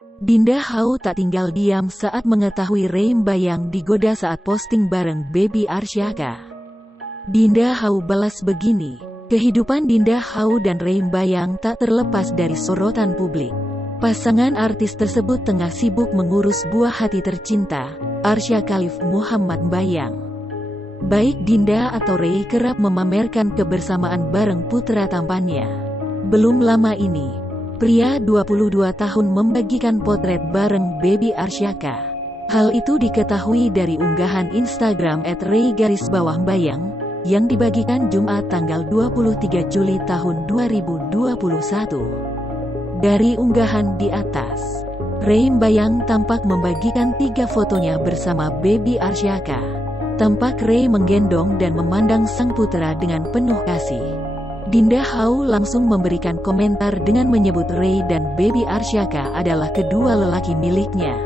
Dinda Hau tak tinggal diam saat mengetahui Ray Mbayang digoda saat posting bareng Baby Arsyaka. Dinda Hau balas begini, kehidupan Dinda Hau dan Ray Mbayang tak terlepas dari sorotan publik. Pasangan artis tersebut tengah sibuk mengurus buah hati tercinta, Arsya Khalif Muhammad Mbayang. Baik Dinda atau Ray kerap memamerkan kebersamaan bareng putra tampannya. Belum lama ini, pria 22 tahun membagikan potret bareng Baby Arsyaka. Hal itu diketahui dari unggahan Instagram @ray_mbayang yang dibagikan Jumat tanggal 23 Juli tahun 2021. Dari unggahan di atas, Ray Mbayang tampak membagikan 3 fotonya bersama Baby Arsyaka. Tampak Ray menggendong dan memandang sang putra dengan penuh kasih. Dinda Hau langsung memberikan komentar dengan menyebut Ray dan Baby Arsyaka adalah kedua lelaki miliknya.